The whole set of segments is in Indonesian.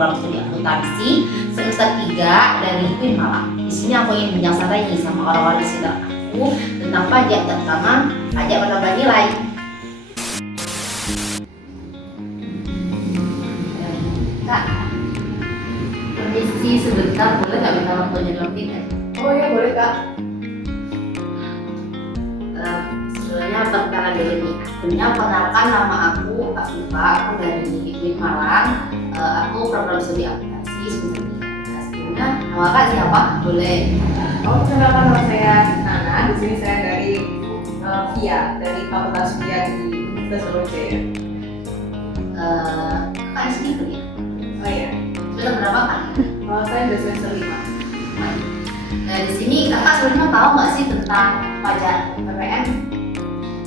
program studi akuntansi semester 3 dari UIN Malang. Di sini aku ingin bincang santai nih sama orang-orang di sekitar aku tentang pajak, terutama pajak penambahan nilai. Kak, permisi sebentar, boleh nggak minta waktunya 2 menit? Oh ya boleh Kak. Sebenarnya perkenalan dulu nih. Sebelumnya perkenalkan, nama aku Afifa, aku dari UIN Malang. Aku program studi akuntansi semester 3. Sebelumnya nama Kak siapa? Boleh. Oh, kenalkan nama saya Nana. Di sini saya dari VIA, dari Fakultas VIA di Universitas Sriwijaya. Kakak di sini kuliah. Oh iya. Semester berapa Kak? Saya udah semester 5. Nah di sini kakak sebenarnya tahu nggak sih tentang pajak PPN?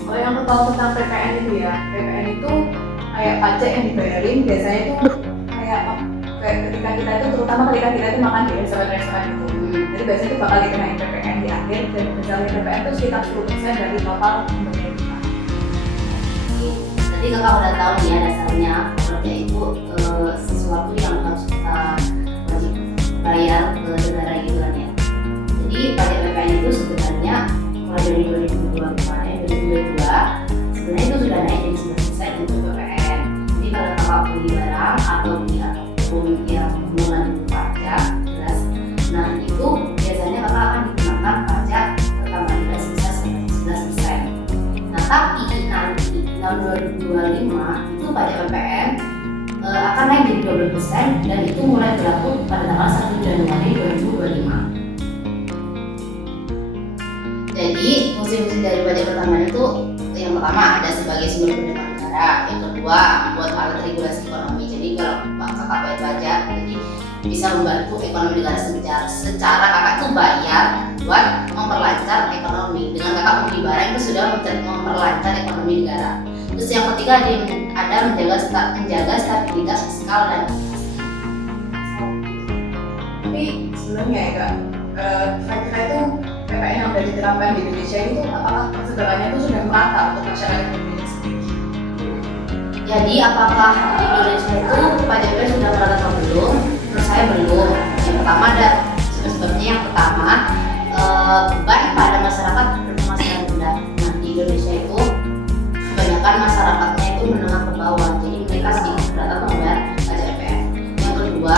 Oh, yang aku tahu tentang PPN itu ya, PPN itu kayak pajak yang dibayarin biasanya itu kayak ketika kita itu, terutama ketika kita itu makan di restoran-restoran gitu. Jadi biasanya itu bakal dikenain PPN di akhir, dan misalnya PPN itu sekitar 10% dari total pembayaran kita. Jadi kakak udah tahu nih ya dasarnya pajak itu sesuatu yang harus kita wajib bayar ke negara gitu kan ya. Jadi pajak PPN itu sebenarnya mulai dari 2022 kemarin, 2022 sebenarnya itu sudah naik jadi 9% untuk PPN. Jadi kalau kakak beli barang atau beli apapun yang berhubungan dengan pajak jelas, nah itu biasanya kakak akan dikenakan pajak pertambahan nilai sebesar 11%. Nah tapi nanti tahun 2025 itu pajak PPN akan naik jadi 12% dan itu mulai berlaku pada tanggal 1 Januari 2025. Jadi fungsi-fungsi dari pajak pertambahan itu yang pertama ada sebagai sumber penerimaan negara, yang kedua buat alat regulasi ekonomi. Jadi kalau kakak bayar pajak, jadi bisa membantu ekonomi negara secara kakak tuh bayar buat memperlancar ekonomi. Dengan kakak membeli barang itu sudah memperlancar ekonomi negara. Terus yang ketiga ada menjaga stabilitas fiskal dan Tapi sebenarnya ya Kak, kira-kira itu PPN yang sudah diterapkan di Indonesia itu apakah persebarannya itu sudah merata untuk masyarakat Indonesia sendiri? Jadi apakah di Indonesia itu pajaknya sudah merata atau belum? Menurut saya belum. Yang pertama ada sebabnya yang pertama beban pada masyarakat berpenghasilan rendah. Nah di Indonesia itu kebanyakan masyarakatnya itu menengah ke bawah, jadi mereka sedikit berat atau membayar pajak PPN. Yang kedua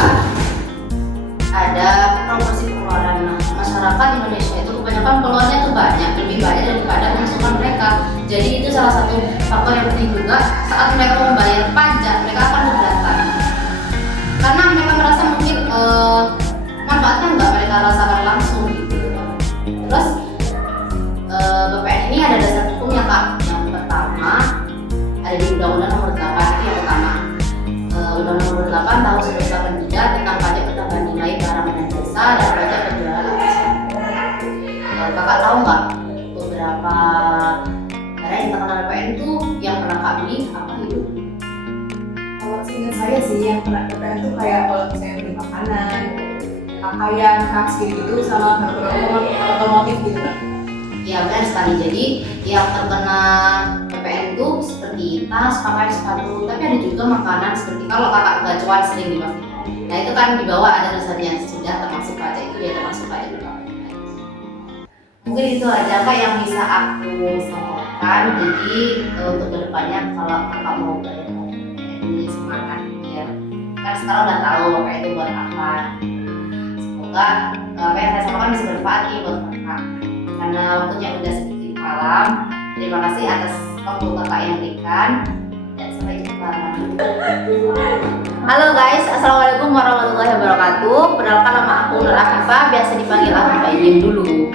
ada proporsi pengeluaran. Nah, masyarakat Indonesia itu kebanyakan pengeluarannya tuh banyak, lebih banyak daripada pemasukan mereka. Jadi itu salah satu faktor yang penting juga saat mereka membayar pajak, mereka akan keberatan karena mereka merasa mungkin manfaatnya nggak mereka rasakan langsung gitu. Terus PPN ini ada dasar hukumnya Kak. Yang pertama ada di Undang-Undang Nomor 8, itu yang pertama. Undang-Undang Nomor 8 tahun 1983 tentang pajak pertambahan nilai barang dan jasa dan pajak penjualan atas. Kakak tahu nggak beberapa barang yang terkena PPN itu yang pernah Kak beli apa itu? Kalau seingat saya sih yang kena PPN itu kayak kalau saya beli makanan, pakaian, tas gitu sama beberapa otomotif gitu kan. Ya benar sekali. Jadi yang terkena PPN itu seperti tas, pakaian, sepatu, tapi ada juga makanan seperti kalau kakak gacuan sering dimakan. Nah itu kan di bawah ada tulisannya sudah termasuk pajak, itu ya termasuk pajak pertambahan. Mungkin itu aja Kak yang bisa aku sampaikan. Jadi untuk kedepannya kalau kakak mau bayar PPN ini semangat ya. Kan sekarang udah tahu PPN itu buat apa. Semoga apa yang saya sampaikan bisa bermanfaat nih buat kakak. Karena waktunya udah sedikit malam. Terima kasih atas waktu kakak yang berikan dan sampai jumpa. Halo guys, assalamualaikum warahmatullahi wabarakatuh. Perkenalkan nama aku Nur Afifa, biasa dipanggil Afifa. Diam dulu.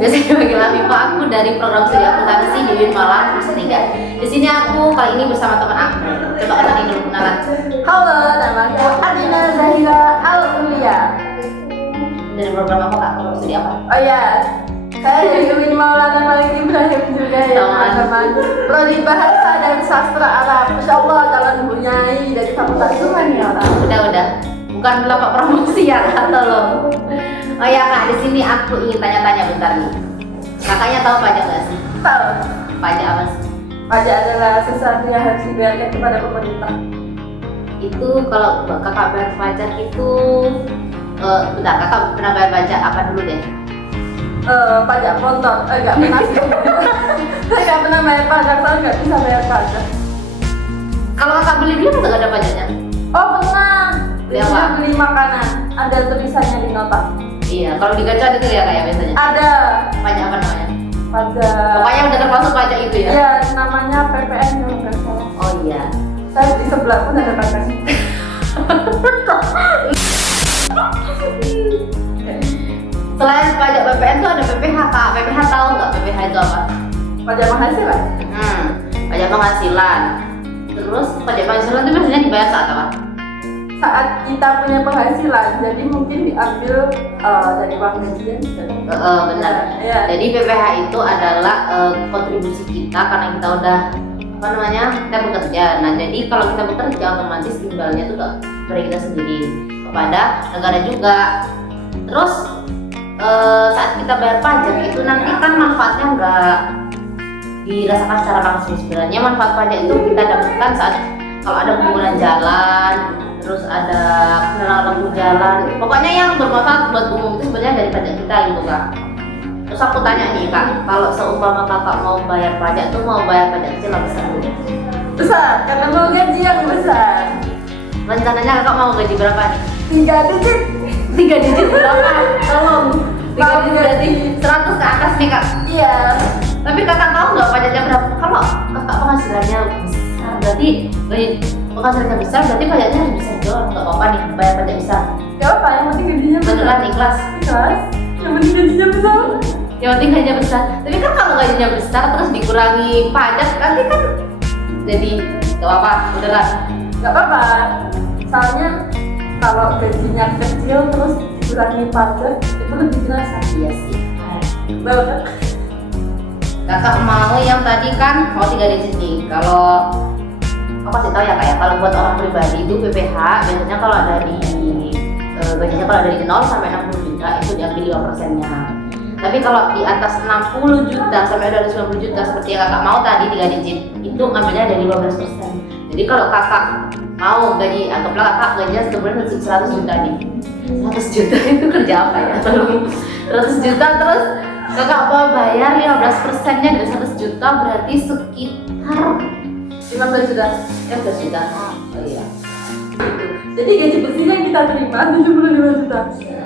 Biasa dipanggil Afifa. Aku dari program studi akuntansi di UIN Malang semester 3. Di sini aku kali ini bersama teman aku. Coba kenalin dulu kenalan. Halo, nama aku Adina Zahira Al-Ulia. Dari program apa Kak? Program studi apa? Oh ya, saya dari UIN Maulana Malik Ibrahim juga ya teman-teman. Prodi Bahasa dan Sastra Arab. Masya Allah, calon mempunyai dari fakultas itu kan ya orang. Udah. Bukan melakukan promosi ya Kak, tolong. Oh ya Kak, di sini aku ingin tanya-tanya bentar nih. Kakaknya tahu pajak nggak sih? Tahu. Pajak apa sih? Pajak adalah sesuatu yang harus dibayarkan kepada pemerintah. itu kalau kakak bayar pajak itu, bentar, kakak pernah bayar pajak apa dulu deh? Pajak motor, nggak pernah sih. Saya nggak pernah bayar pajak, saya nggak bisa bayar pajak. Kalau kakak beli dulu nggak ada pajaknya? Oh pernah. Beli apa? Beli makanan, ada tulisannya di nota. Iya, kalau di gacha itu ya kayak biasanya. Ada Pajak apa namanya? pajak. Pokoknya udah termasuk pajak itu ya? Iya, namanya PPN kalau nggak salah. Oh iya. Saya di sebelah pun ada pajak. Selain pajak BPN tuh ada PPH kak. PPH tahu nggak PPH itu apa? Pajak penghasilan. Pajak penghasilan. Terus pajak penghasilan itu biasanya dibayar saat apa? Saat kita punya penghasilan, jadi mungkin diambil dari uang gajian. Benar. Iya. Jadi PPH itu adalah kontribusi kita karena kita udah apa namanya kita bekerja. Nah jadi kalau kita bekerja otomatis imbalnya itu dari kita sendiri kepada negara juga. Terus saat kita bayar pajak itu nanti kan manfaatnya nggak dirasakan secara langsung. Sebenarnya manfaat pajak itu kita dapatkan saat kalau ada pembangunan jalan, terus ada penerangan lampu jalan, pokoknya yang bermanfaat buat umum itu sebenarnya dari pajak kita gitu kak. Terus aku tanya nih kak, kalau seumpama kakak mau bayar pajak tuh mau bayar pajak kecil atau besar? Besar, karena mau gaji yang besar. Rencananya kakak mau gaji berapa nih? 3 digit. 3 digit berapa? Tolong. 3 digit berarti 100 ke atas nih kak. Iya. Tapi kakak tahu nggak pajaknya berapa? Kalau kakak penghasilannya besar, berarti penghasilannya besar, berarti pajaknya harus besar dong. Nggak apa-apa nih bayar pajak besar. Gak apa, yang penting gajinya besar. Beneran ikhlas. Ikhlas. Yang penting gajinya besar. Yang penting gajinya besar. Tapi kan kalau gajinya besar terus dikurangi pajak, nanti kan jadi nggak apa-apa. Beneran. Gak apa-apa. Soalnya kalau gajinya kecil terus dikurangi pajak itu lebih terasa. Iya sih. Banget. Kakak mau yang tadi kan mau 3 digit nih. Kalau aku kasih tahu ya kak ya, kalau buat orang pribadi itu PPH biasanya kalau dari gajinya kalau dari 0 sampai 60 juta itu diambil 5%-nya. Tapi kalau di atas 60 juta sampai ada 90 juta seperti yang kakak mau tadi 3 digit itu ngambilnya dari 15%. Jadi kalau kakak mau gaji, anggaplah kakak gajinya sebulan 100 juta nih. 100 juta itu kerja apa ya? 100 juta terus kakak mau bayar 15%-nya dari 100 juta berarti sekitar 15 juta. 15 juta. Oh iya. Jadi gaji bersihnya kita terima 75 juta.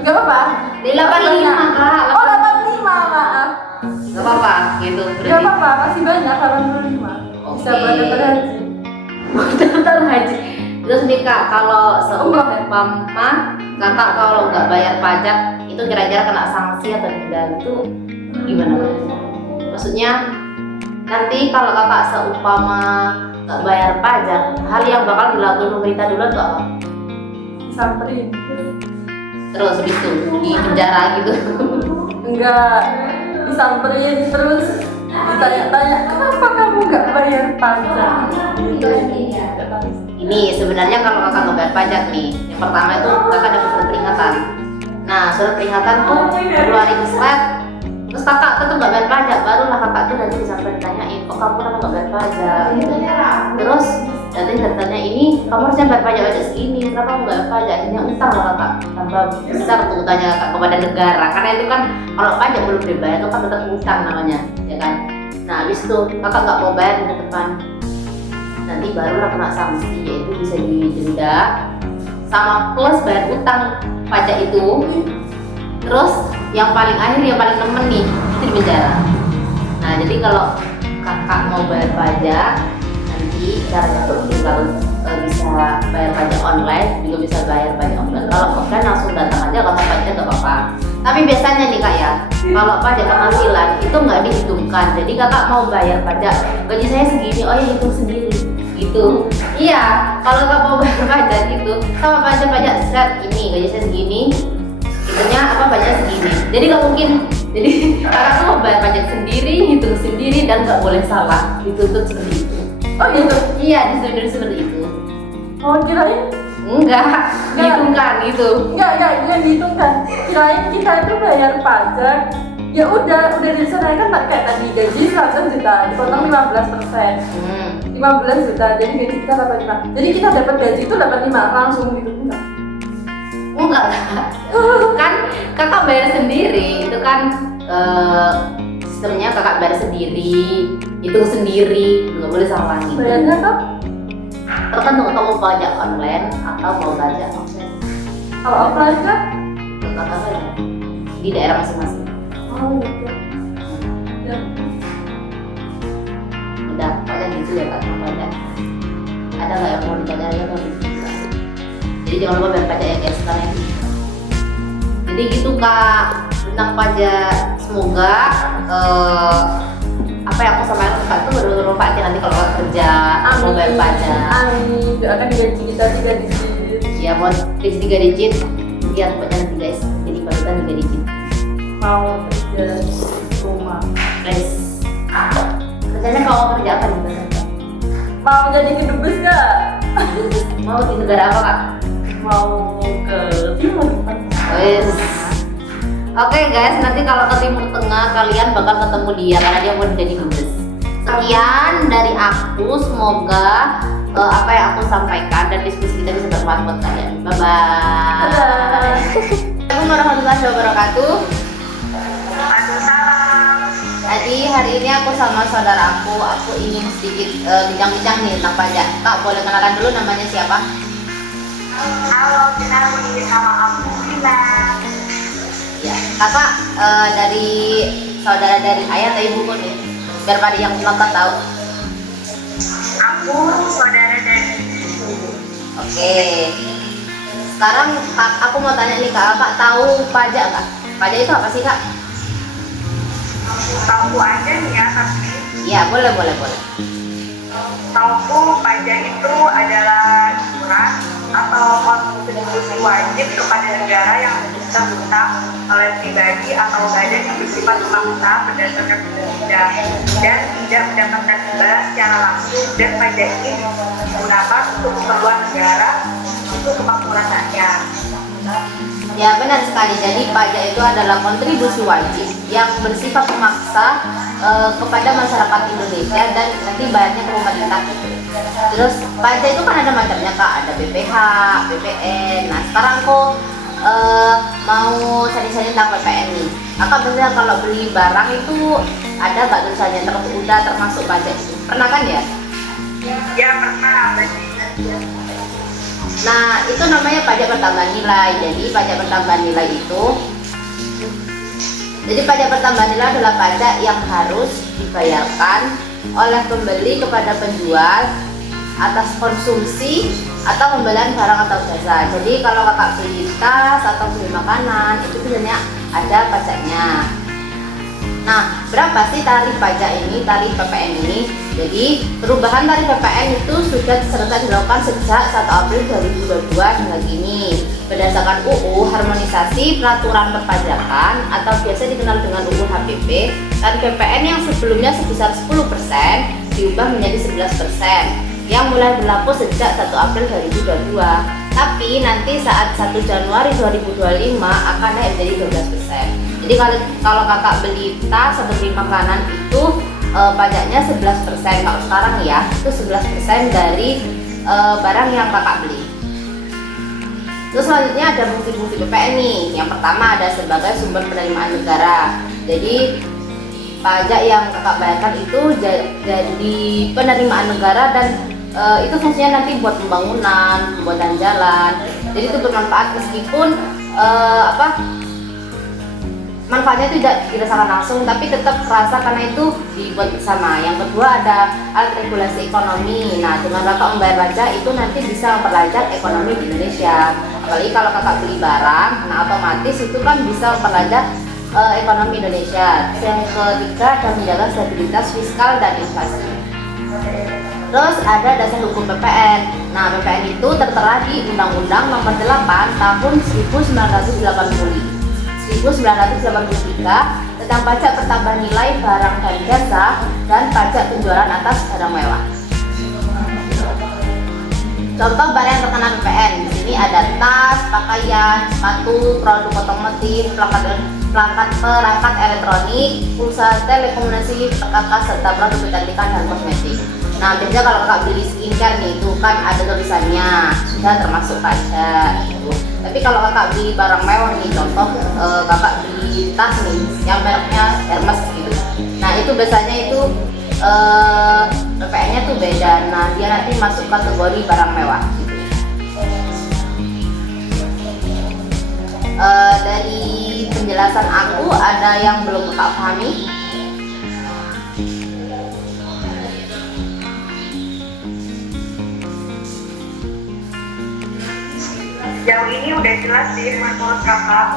Gak apa-apa. Di 85 kak. Oh 85, maaf. Gak apa-apa gitu. Gak apa-apa, masih banyak 85. Bisa buat daftar haji. Daftar haji. Terus nih kak, kalau seumpama kakak kalau nggak bayar pajak itu kira-kira kena sanksi atau denda itu gimana? Maksudnya nanti kalau kakak seumpama nggak bayar pajak, hal yang bakal dilakukan pemerintah dulu tuh apa? Samperin. Terus habis itu di penjara gitu. Enggak, disamperin terus ditanya-tanya kenapa kamu nggak bayar pajak? Ini sebenarnya kalau kakak nggak bayar pajak nih, yang pertama itu kakak dapat surat peringatan. Nah surat peringatan tuh keluarin slide, terus kakak tetap nggak bayar pajak, barulah kakak tuh nanti disamperin tanyain, kok kamu kenapa nggak bayar pajak? Gitu. Terus nanti ditanya ini, kamu harusnya bayar pajak segini, kenapa kamu nggak bayar pajak? Akhirnya utang lah kakak, tambah besar tuh utangnya kakak kepada negara, karena itu kan kalau pajak belum dibayar itu kan tetap utang namanya, ya kan? Nah habis itu kakak nggak mau bayar di depan, nanti barulah kena sanksi, yaitu bisa didenda sama plus bayar utang pajak itu. Terus yang paling akhir, yang paling nemen nih, itu di penjara. Nah jadi kalau kakak mau bayar pajak, nanti caranya tuh tinggal bisa bayar pajak online, juga bisa bayar pajak offline. Kalau offline langsung datang aja, kalau pajaknya nggak apa-apa. Tapi biasanya nih kak ya, kalau pajak penghasilan itu nggak dihitungkan. Jadi kakak mau bayar pajak, gaji saya segini, oh ya hitung sendiri gitu. Iya, kalau kakak mau bayar pajak gitu, sama pajak set ini gaji saya segini, hitungnya apa pajak segini. Jadi nggak mungkin. Jadi kakak tuh mau bayar pajak sendiri, hitung sendiri dan nggak boleh salah. Dituntut seperti itu. Oh gitu? Iya, dituntut seperti itu. Oh kirain? Enggak, dihitungkan gitu. Enggak, yang dihitungkan. Kirain kita itu bayar pajak, ya udah diselesaikan kayak tadi gaji 100 juta, dipotong 15%. 15 juta, jadi gaji kita 85. Jadi kita dapat gaji itu 85 langsung gitu enggak? Enggak kan kakak bayar sendiri, itu kan sistemnya kakak bayar sendiri, hitung sendiri, nggak boleh sama lagi. Bayarnya apa? Tergantung kamu mau pajak online atau mau pajak offline. Kalau offline kan? Kakak bayar di daerah masing-masing. Oh gitu. Ya. Udah pajak gitu ya kak, mau pajak. Ada nggak yang mau dipajak ya kan? Jadi jangan lupa bayar pajak ya guys kalian. Jadi gitu kak tentang pajak. Semoga apa yang aku sampaikan ke kak itu bermanfaat ya nanti kalau kakak kerja mau bayar pajak. Amin. Doakan gaji kita 3 digit. Ya mau gaji 3 digit. Lihat pajak nanti guys. Jadi pajutan 3 digit. Mau kerja rumah. Guys. Kerjanya kalau kerja apa nih Kak? Mau jadi kedubes gak? Mau di negara apa kak? Mau ke timur. Wes. Oke guys, nanti kalau ke Timur Tengah kalian bakal ketemu dia karena dia mau jadi dubes. Sekian dari aku, semoga apa yang aku sampaikan dan diskusi kita bisa bermanfaat buat kalian. Bye bye. Assalamualaikum warahmatullahi wabarakatuh. Jadi hari ini aku sama saudaraku, aku ingin sedikit bincang-bincang nih tentang pajak. Kak boleh kenalan dulu namanya siapa? Halo, kenalin sama aku Vina. Ya, kakak dari saudara dari ayah atau ibu nih, biar pada yang nonton tahu. Aku saudara dari Oke. Sekarang aku mau tanya nih kakak tahu pajak nggak? Pajak itu apa sih kak? Tauku aja nih ya, tapi Ya boleh. tauku pajak itu adalah iuran atau kontribusi wajib kepada negara yang terhutang oleh pribadi atau badan yang bersifat memaksa berdasarkan undang-undang dan tidak mendapatkan imbalan secara langsung, dan pajak ini digunakan untuk keperluan negara untuk kemakmuran rakyat. Ya benar sekali. Jadi pajak itu adalah kontribusi wajib yang bersifat memaksa kepada masyarakat Indonesia dan nanti bayarnya ke pemerintah gitu. Terus pajak itu kan ada macamnya kak, ada BPH, BPN. Nah sekarang aku mau cari-cari tentang BPN nih. Kakak biasanya kalau beli barang itu ada nggak tulisannya udah termasuk pajak itu? Pernah kan ya? Ya pernah. Nah, itu namanya pajak pertambahan nilai. Jadi pajak pertambahan nilai itu pajak pertambahan nilai adalah pajak yang harus dibayarkan oleh pembeli kepada penjual atas konsumsi atau pembelian barang atau jasa. Jadi kalau kakak beli tas atau beli makanan itu biasanya ada pajaknya. Nah, berapa sih tarif pajak ini, tarif PPN ini? Jadi, perubahan tarif PPN itu sudah selesai dilakukan sejak 1 April 2022 hingga kini. Berdasarkan UU Harmonisasi Peraturan Perpajakan atau biasa dikenal dengan UU HPP, tarif PPN yang sebelumnya sebesar 10% diubah menjadi 11% yang mulai berlaku sejak 1 April 2022. Tapi nanti saat 1 Januari 2025 akan naik menjadi 12%. Jadi kalau kakak beli tas atau beli makanan itu pajaknya 11%. Kalau sekarang ya itu 11% dari barang yang kakak beli. Terus selanjutnya ada fungsi-fungsi PPN nih. Yang pertama ada sebagai sumber penerimaan negara. Jadi pajak yang kakak bayarkan itu jadi penerimaan negara dan itu fungsinya nanti buat pembangunan, pembuatan jalan. Jadi itu bermanfaat meskipun manfaatnya itu tidak dirasakan langsung, tapi tetap terasa karena itu dibuat bersama. Yang kedua ada alat regulasi ekonomi. Nah, dengan kakak membayar pajak itu nanti bisa memperlancar ekonomi di Indonesia. Apalagi kalau kakak beli barang, nah otomatis itu kan bisa memperlancar ekonomi Indonesia. Yang ketiga ada menjaga stabilitas fiskal dan inflasi. Terus ada dasar hukum PPN. Nah, PPN itu tertera di Undang-Undang Nomor 8 Tahun 1983 tentang pajak pertambahan nilai barang dan jasa dan pajak penjualan atas barang mewah. Contoh barang yang terkena PPN di sini ada tas, pakaian, sepatu, produk otomotif, perangkat elektronik, pulsa telekomunikasi, perkakas serta produk kecantikan dan kosmetik. Nah, biasanya kalau kakak beli skincare nih, itu kan ada tulisannya sudah termasuk pajak gitu. Tapi kalau kakak beli barang mewah nih, contoh kakak beli tas nih yang mereknya Hermes gitu. Nah, itu biasanya itu PPN-nya tuh beda. Nah, dia nanti masuk kategori barang mewah gitu. Dari penjelasan aku ada yang belum kakak pahami? Jauh ini udah jelas sih menurut kakak.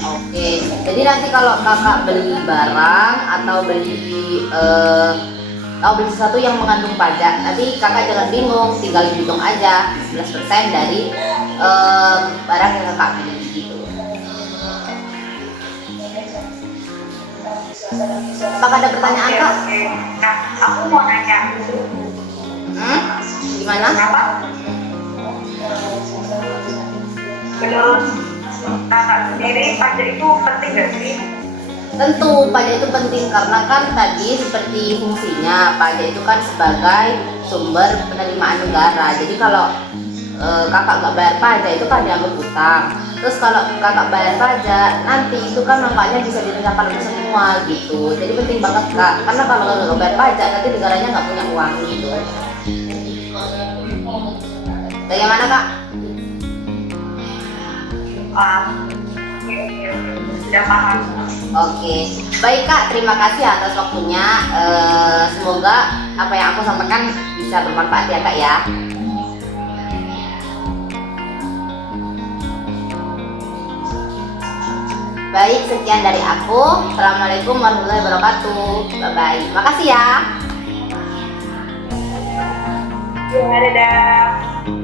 Oke. Jadi nanti kalau kakak beli barang atau beli sesuatu yang mengandung pajak, nanti kakak jangan bingung, tinggal hitung aja 11% dari barang yang kakak beli gitu. Apakah ada pertanyaan kak? Oke. Nah, aku mau nanya. Gimana? Kenapa? Menurut kakak sendiri pajak itu penting gak sih? Tentu pajak itu penting karena kan tadi seperti fungsinya pajak itu kan sebagai sumber penerimaan negara. Jadi kalau kakak nggak bayar pajak itu kan dianggap utang. Terus kalau kakak bayar pajak nanti itu kan manfaatnya bisa dirasakan oleh semua gitu. Jadi penting banget kak, karena kalau nggak bayar pajak nanti negaranya nggak punya uang gitu. Bagaimana kak? Sudah paham. Oke, baik kak, terima kasih atas waktunya. Semoga apa yang aku sampaikan bisa bermanfaat ya kak ya. Baik, sekian dari aku. Assalamualaikum warahmatullahi wabarakatuh. Bye bye. Makasih ya. Ya, dadah.